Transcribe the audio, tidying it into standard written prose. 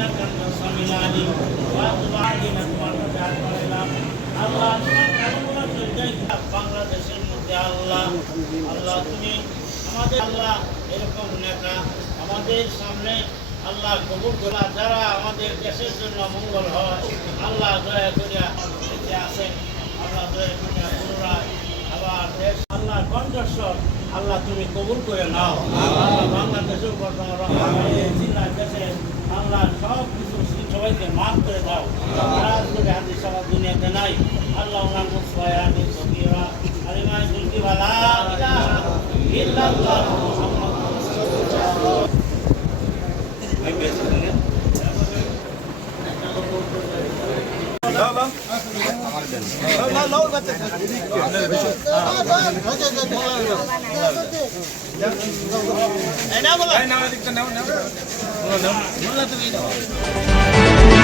إنك أنت السميع العليم وتب علينا আল্লাহ তোমার কারণগুলো চলতেই বাংলাদেশের মধ্যে আল্লাহ আল্লাহ তুমি আমাদের আল্লাহ এরকম নেতা আমাদের সামনে আল্লাহ কবুল করা যারা আমাদের দেশের জন্য মঙ্গল হয় আল্লাহ দয়া করিয়া বেঁচে আছেন আল্লাহ দয়া করিয়া পুনরায় আবার দেশ আল্লাহ কণ্ঠস্বর আল্লাহ তুমি কবুল করে নাও আল্লাহ বাংলাদেশের উপর তোমার জিল্লার দেশে আল্লাহ সব কিছু সবাইকে মাফ করে দাও রাজনৈতিক হাদিস সবার দুনিয়াতে নাই আল্লাহ ওনার মুসফায়ানি সকিরা আলিমাই দুলকি ওয়ালা ইলাহা ইল্লাল্লাহ মুহাম্মাদুর রাসূলুল্লাহ ভাই বেশি না না